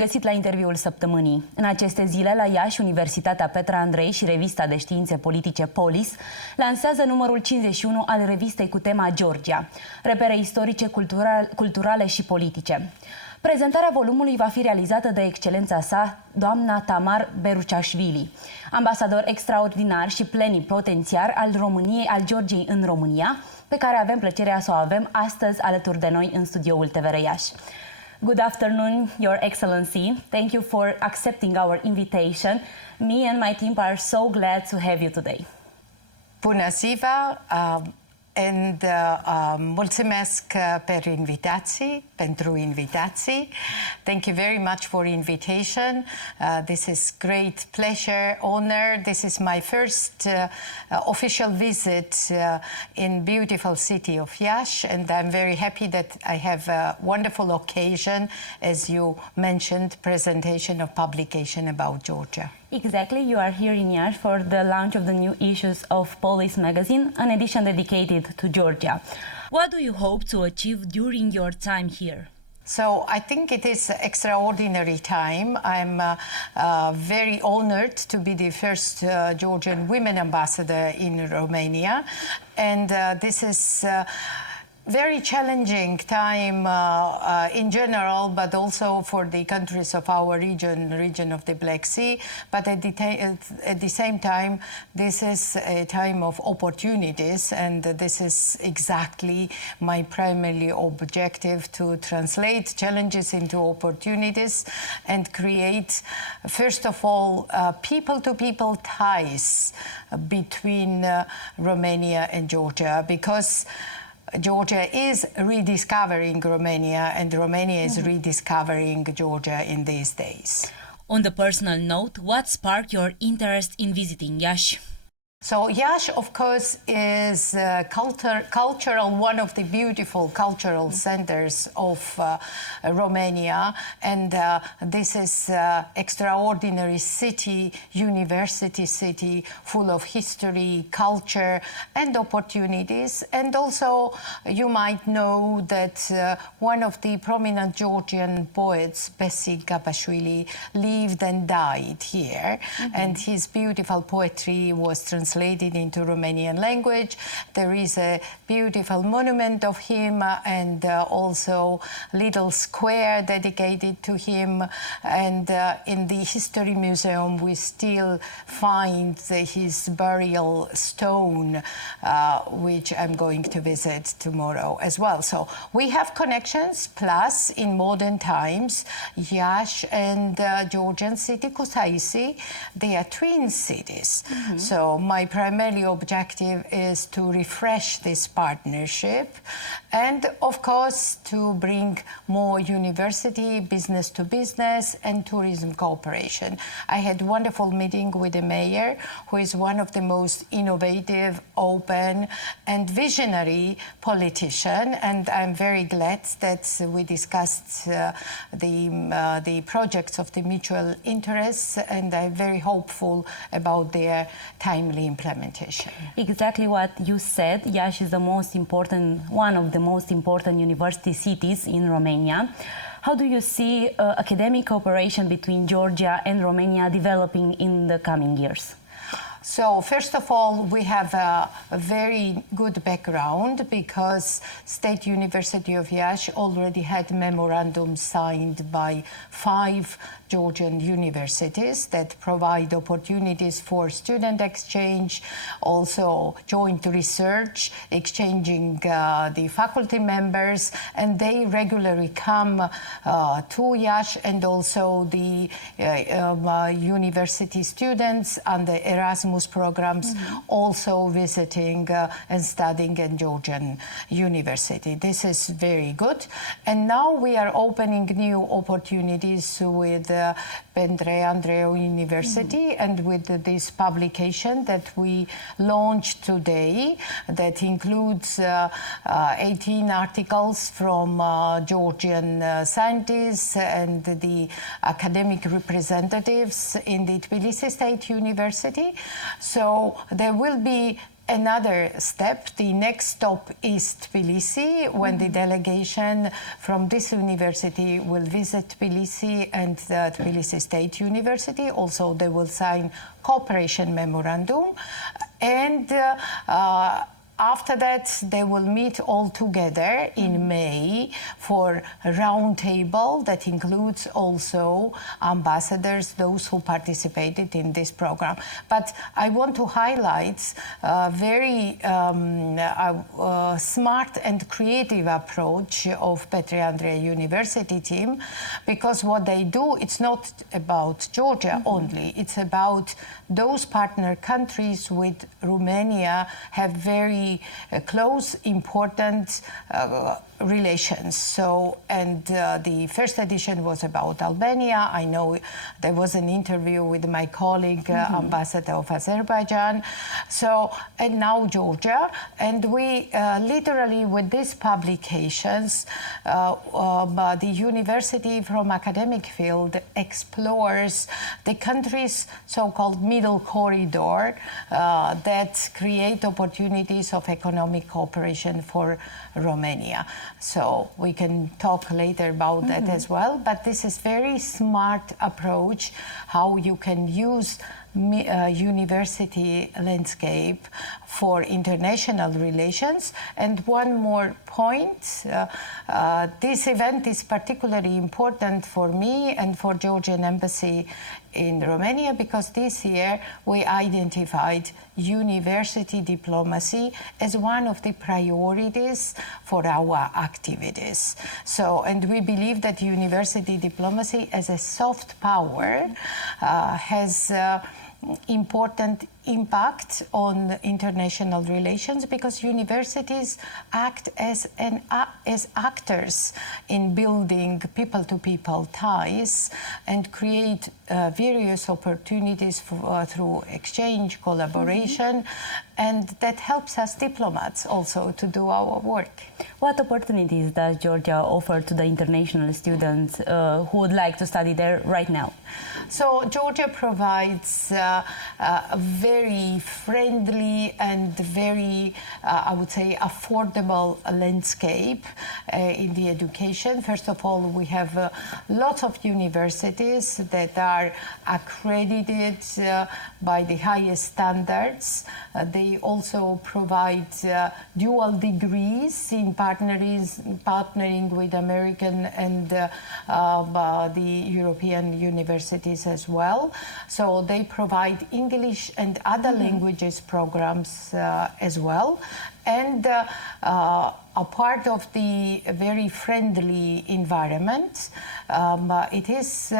găsit la interviul săptămânii. În aceste zile, la Iași, Universitatea Petre Andrei și revista de științe politice Polis lansează numărul 51 al revistei cu tema Georgia, repere istorice, culturale și politice. Prezentarea volumului va fi realizată de excelența sa, doamna Tamar Beruchashvili, ambasador extraordinar și plenipotențiar al României, al Georgiei în România, pe care avem plăcerea să o avem astăzi alături de noi în studioul TVR Iași. Good afternoon, Your Excellency. Thank you for accepting our invitation. Me and my team are so glad to have you today. Bună ziua! Mulțumesc pentru invitații. Thank you very much for invitation. This is great pleasure, honor. This is my first official visit in beautiful city of Iași, and I'm very happy that I have a wonderful occasion, as you mentioned, presentation of publication about Georgia. Exactly, you are here in Iași for the launch of the new issues of Polis magazine, an edition dedicated to Georgia. What do you hope to achieve during your time here? So I think it is an extraordinary time. I'm very honored to be the first Georgian women ambassador in Romania, and this is very challenging time in general, but also for the countries of our region of the Black Sea. But at the same time, this is a time of opportunities, and this is exactly my primary objective, to translate challenges into opportunities and create, first of all, people-to-people ties between Romania and Georgia, because Georgia is rediscovering Romania, and Romania is rediscovering Georgia in these days. On the personal note, what sparked your interest in visiting Iași? So Iași, of course, is one of the beautiful cultural centers of Romania, and this is extraordinary city, university city, full of history, culture, and opportunities. And also, you might know that one of the prominent Georgian poets, Bessi Gabashvili, lived and died here, and his beautiful poetry was translated into Romanian language. There is a beautiful monument of him, and also little square dedicated to him. And in the History Museum, we still find his burial stone, which I'm going to visit tomorrow as well. So we have connections. Plus, in modern times, Iași and Georgian city Kutaisi, they are twin cities. So my primary objective is to refresh this partnership, and of course to bring more university, business to business, and tourism cooperation. I had a wonderful meeting with the mayor, who is one of the most innovative, open, and visionary politician, and I'm very glad that we discussed the projects of the mutual interests, and I'm very hopeful about their timely implementation. Exactly what you said. Iași is one of the most important university cities in Romania. How do you see academic cooperation between Georgia and Romania developing in the coming years? So first of all, we have a very good background, because State University of Iași already had memorandums signed by 5 Georgian universities that provide opportunities for student exchange, also joint research, exchanging the faculty members, and they regularly come to Iași, and also the university students and the Erasmus programs also visiting and studying in Georgian university. This is very good. And now we are opening new opportunities with Petre Andreu University, and with this publication that we launched today, that includes 18 articles from Georgian scientists and the academic representatives in the Tbilisi State University. So there will be another step. The next stop is Tbilisi, when the delegation from this university will visit Tbilisi and the Tbilisi State University. Also, they will sign cooperation memorandum. And after that, they will meet all together in May for a round table that includes also ambassadors, those who participated in this program. But I want to highlight a very smart and creative approach of Petre Andrei University team, because what they do, it's not about Georgia only, it's about those partner countries with Romania have very close, important relations. So, and the first edition was about Albania. I know there was an interview with my colleague, ambassador of Azerbaijan. So, and now Georgia. And we literally, with these publications, the university from academic field explores the country's so-called middle corridor that create opportunities of economic cooperation for Romania. So we can talk later about that as well, but this is very smart approach how you can use university landscape for international relations. And one more point, this event is particularly important for me and for Georgian Embassy in Romania, because this year we identified university diplomacy as one of the priorities for our activities. So, and we believe that university diplomacy as a soft power has important impact on international relations, because universities act as actors in building people-to-people ties and create various opportunities through exchange, collaboration, and that helps us diplomats also to do our work. What opportunities does Georgia offer to the international students who would like to study there right now? So Georgia provides a very friendly and very, I would say, affordable landscape in the education. First of all, we have lots of universities that are accredited by the highest standards. They also provide dual degrees in partnering with American and the European universities as well. So they provide English and other languages programs as well. And a part of the very friendly environment, it is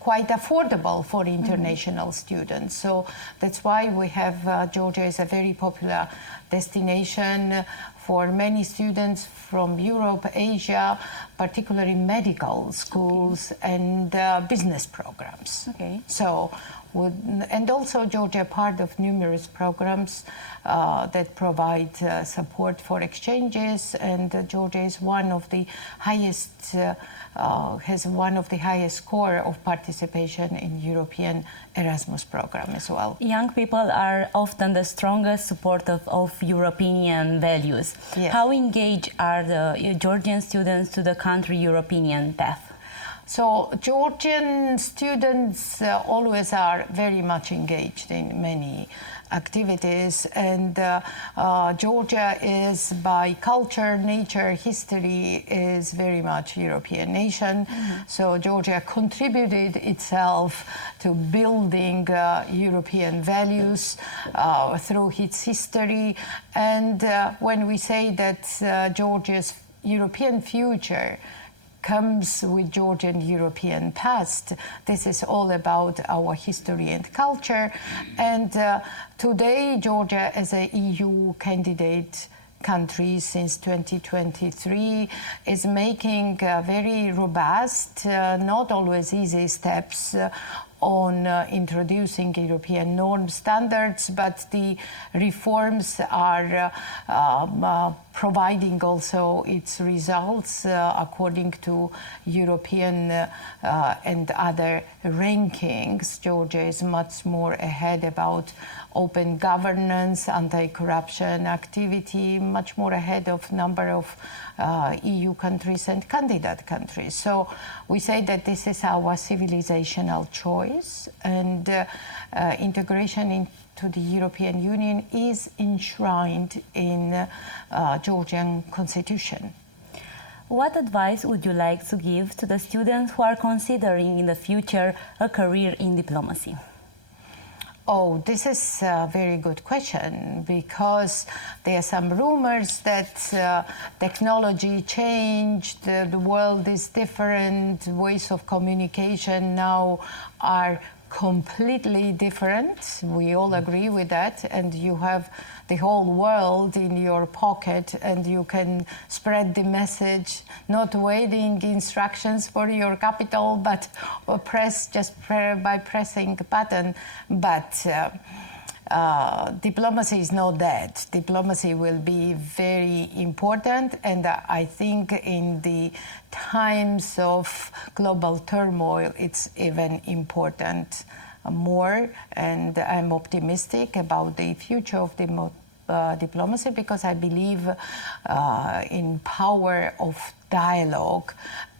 quite affordable for international students. So that's why we have Georgia is a very popular destination for many students from Europe, Asia, particularly medical schools and business programs. Okay. So, and also Georgia part of numerous programs that provide support for exchanges, and Georgia is one of the highest, has one of the highest score of participation in European Erasmus program as well. Young people are often the strongest supporters of European values. Yes. How engaged are the Georgian students to the country European path? So Georgian students always are very much engaged in many activities, and Georgia is by culture, nature, history is very much European nation. So Georgia contributed itself to building European values through its history. And when we say that Georgia's European future comes with Georgian European past, this is all about our history and culture. And today, Georgia, as a EU candidate country since 2023, is making very robust, not always easy steps on introducing European norm standards, but the reforms are providing also its results according to European and other rankings. Georgia is much more ahead about open governance, anti-corruption activity, much more ahead of number of EU countries and candidate countries. So we say that this is our civilizational choice, and integration into the European Union is enshrined in Georgian constitution. What advice would you like to give to the students who are considering in the future a career in diplomacy? Oh, this is a very good question, because there are some rumors that technology changed, the world is different, ways of communication now are completely different. We all agree with that, and you have the whole world in your pocket, and you can spread the message, not waiting instructions for your capital, but by pressing a button. But diplomacy is not that. Diplomacy will be very important, and I think in the times of global turmoil, it's even important more, and I'm optimistic about the future of diplomacy, because I believe in power of dialogue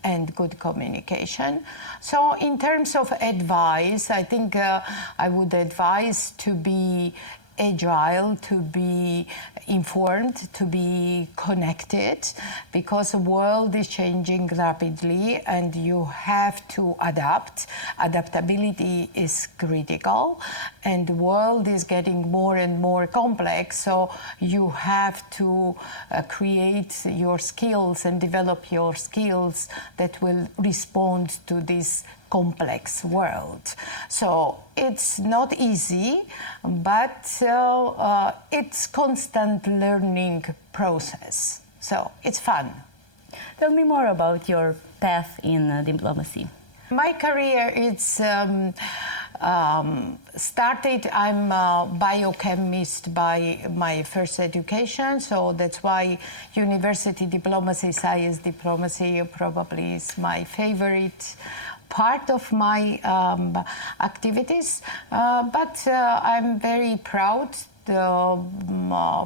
and good communication. So in terms of advice, I think I would advise to be agile, to be informed, to be connected, because the world is changing rapidly and you have to adapt. Adaptability is critical, and the world is getting more and more complex, so you have to create your skills and develop your skills that will respond to this complex world. So it's not easy, but it's constant learning process. So it's fun. Tell me more about your path in diplomacy. My career is started, I'm a biochemist by my first education, so that's why university diplomacy, science diplomacy probably is my favorite part of my activities, but I'm very proud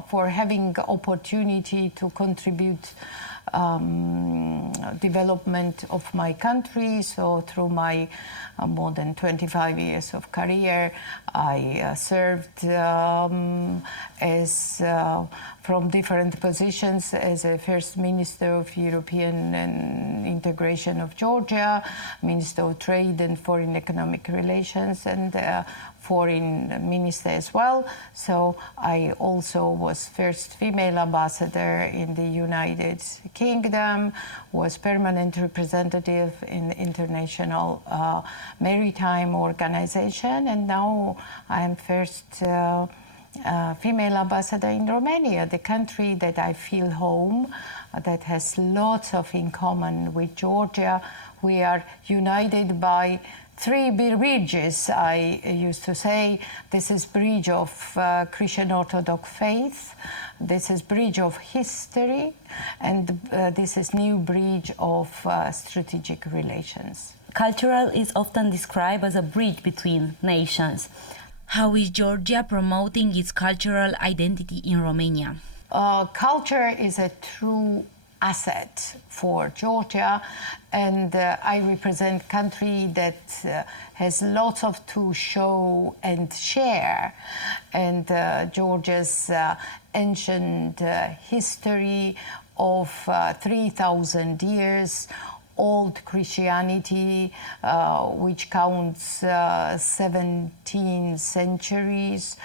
for having opportunity to contribute development of my country. So through my more than 25 years of career, I served as from different positions as a First Minister of European and Integration of Georgia, Minister of Trade and Foreign Economic Relations, and Foreign Minister as well. So I also was first female ambassador in the United Kingdom, was permanent representative in the International Maritime Organization, and now I am first female ambassador in Romania, the country that I feel home, that has lots of in common with Georgia. We are united by three bridges, I used to say. This is bridge of Christian Orthodox faith, this is bridge of history, and this is new bridge of strategic relations. Cultural is often described as a bridge between nations. How is Georgia promoting its cultural identity in Romania? Culture is a true asset for Georgia, and I represent a country that has lots of to show and share, and Georgia's ancient history of 3,000 years, old Christianity, which counts 17 centuries.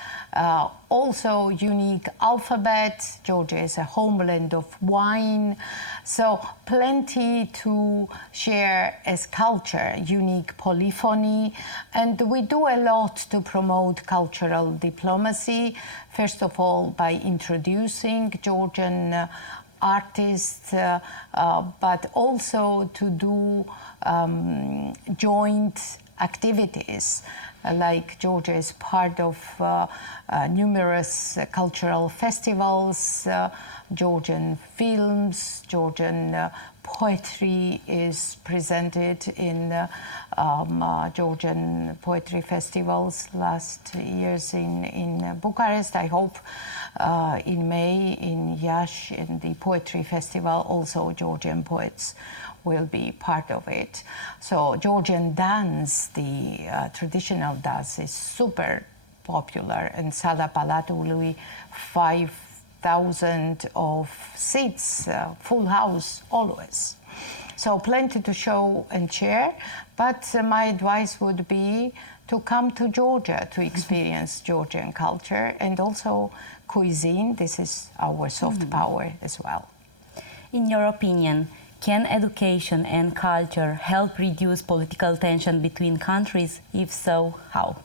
Also unique alphabet. Georgia is a homeland of wine. So plenty to share as culture, unique polyphony. And we do a lot to promote cultural diplomacy. First of all, by introducing Georgian artists, but also to do joint activities. Like Georgia is part of numerous cultural festivals, Georgian films, Georgian poetry is presented in Georgian poetry festivals last years in Bucharest. I hope in May in Iași, in the poetry festival, also Georgian poets will be part of it. So Georgian dance, the traditional dance, is super popular, and Sala Palatului, 5,000 of seats, full house always. So plenty to show and share, but my advice would be to come to Georgia to experience Georgian culture and also cuisine. This is our soft power as well. In your opinion, can education and culture help reduce political tension between countries? If so, how?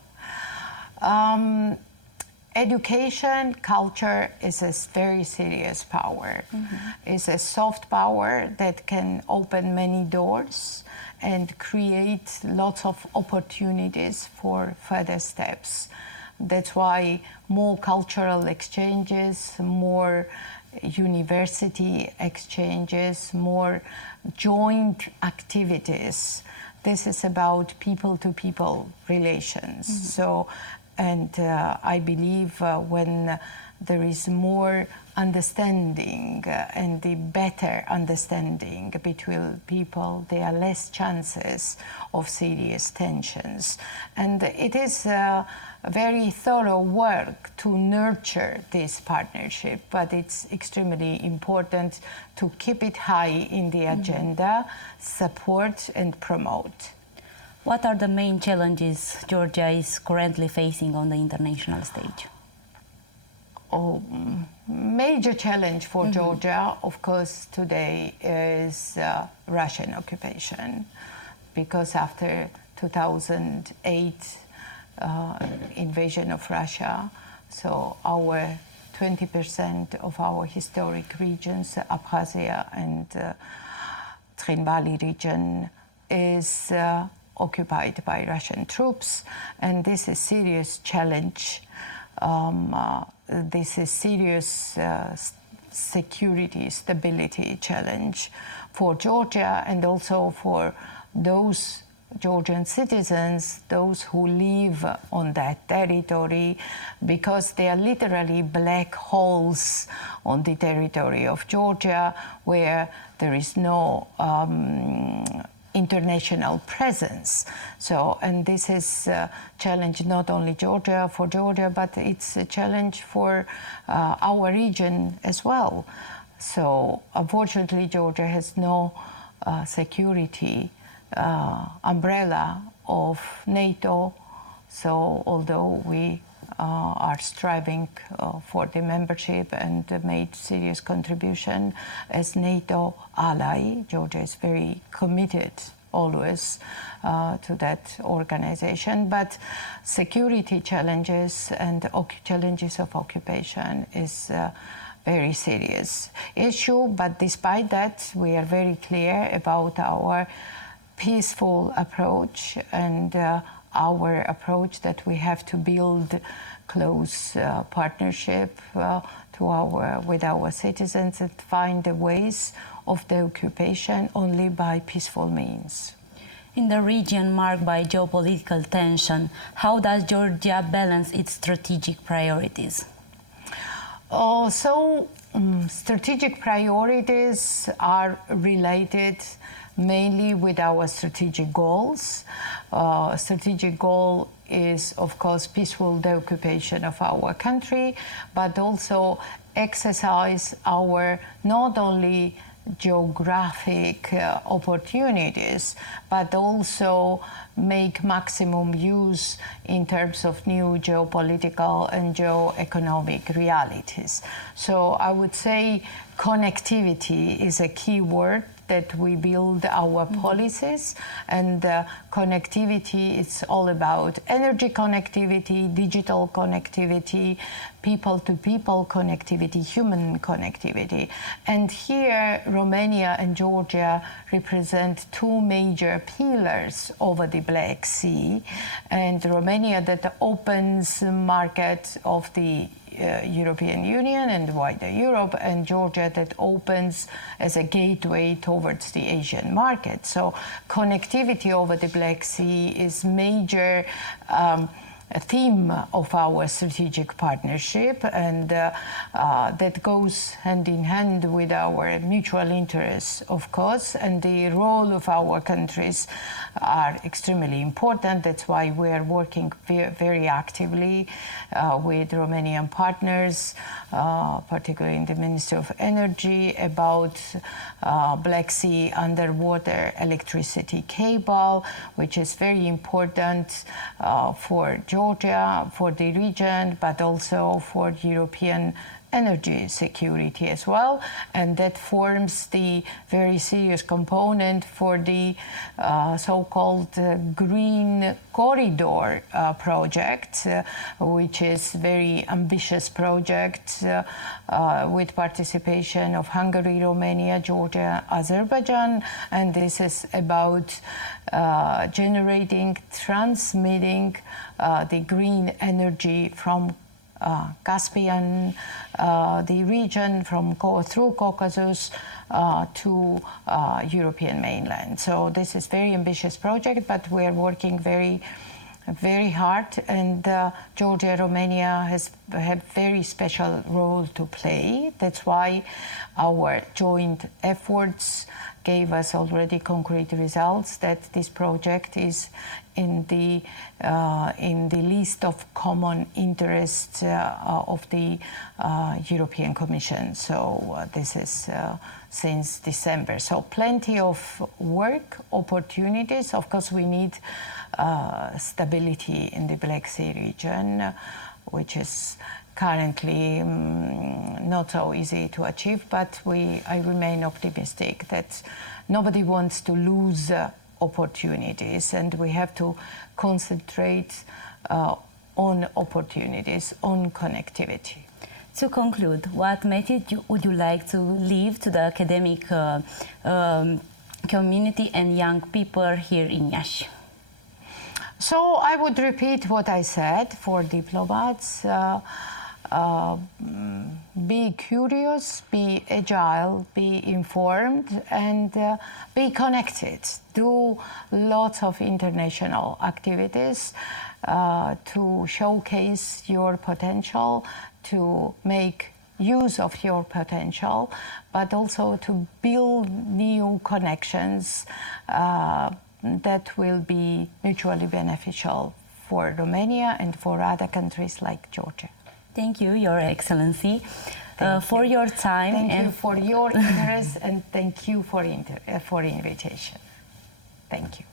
Education, culture is a very serious power. It's a soft power that can open many doors and create lots of opportunities for further steps. That's why more cultural exchanges, more university exchanges, more joint activities. This is about people-to-people relations. So, and I believe when there is more understanding and the better understanding between people, there are less chances of serious tensions. And it is very thorough work to nurture this partnership, but it's extremely important to keep it high in the agenda, support and promote. What are the main challenges Georgia is currently facing on the international stage? Major challenge for Georgia, of course, today is Russian occupation, because after 2008 invasion of Russia, so our 20% of our historic regions, Abkhazia and Trinbali region, is occupied by Russian troops, and this is serious challenge. This is serious security, stability challenge for Georgia and also for those Georgian citizens, those who live on that territory, because they are literally black holes on the territory of Georgia where there is no international presence. So, and this is a challenge not only for Georgia, but it's a challenge for our region as well. So, unfortunately, Georgia has no security umbrella of NATO. So, although we are striving for the membership and made serious contribution as NATO ally, Georgia is very committed always to that organization. But security challenges and challenges of occupation is a very serious issue. But despite that, we are very clear about our peaceful approach and our approach that we have to build close partnership with our citizens and find the ways of the occupation only by peaceful means. In the region marked by geopolitical tension, how does Georgia balance its strategic priorities? Strategic priorities are related mainly with our strategic goals. Strategic goal is, of course, peaceful deoccupation of our country, but also exercise our not only geographic opportunities, but also make maximum use in terms of new geopolitical and geoeconomic realities. So I would say connectivity is a key word that we build our policies, and connectivity, it's all about energy connectivity, digital connectivity, people-to-people connectivity, human connectivity. And here, Romania and Georgia represent two major pillars over the Black Sea, and Romania that opens the market of the European Union and wider Europe, and Georgia that opens as a gateway towards the Asian market. So connectivity over the Black Sea is major a theme of our strategic partnership, and that goes hand in hand with our mutual interests, of course, and the role of our countries are extremely important. That's why we are working very actively with Romanian partners, particularly in the Ministry of Energy, about Black Sea underwater electricity cable, which is very important for Georgia, for the region, but also for European energy security as well, and that forms the very serious component for the so-called Green Corridor project, which is very ambitious project with participation of Hungary, Romania, Georgia, Azerbaijan, and this is about generating, transmitting the green energy from Caspian, the region through Caucasus to European mainland. So this is very ambitious project, but we are working very hard, and Georgia, Romania have very special role to play. That's why our joint efforts gave us already concrete results, that this project is in the list of common interests of the European Commission. So this is since December. So plenty of work, opportunities. Of course, we need stability in the Black Sea region, which is currently not so easy to achieve, but I remain optimistic that nobody wants to lose opportunities, and we have to concentrate on opportunities, on connectivity. To conclude, what message would you like to leave to the academic community and young people here in Iași? So I would repeat what I said for diplomats. Be curious, be agile, be informed, and be connected. Do lots of international activities to showcase your potential, to make use of your potential, but also to build new connections that will be mutually beneficial for Romania and for other countries like Georgia. Thank you, Your Excellency, for your time. Thank you for your interest, and thank you for invitation. Thank you.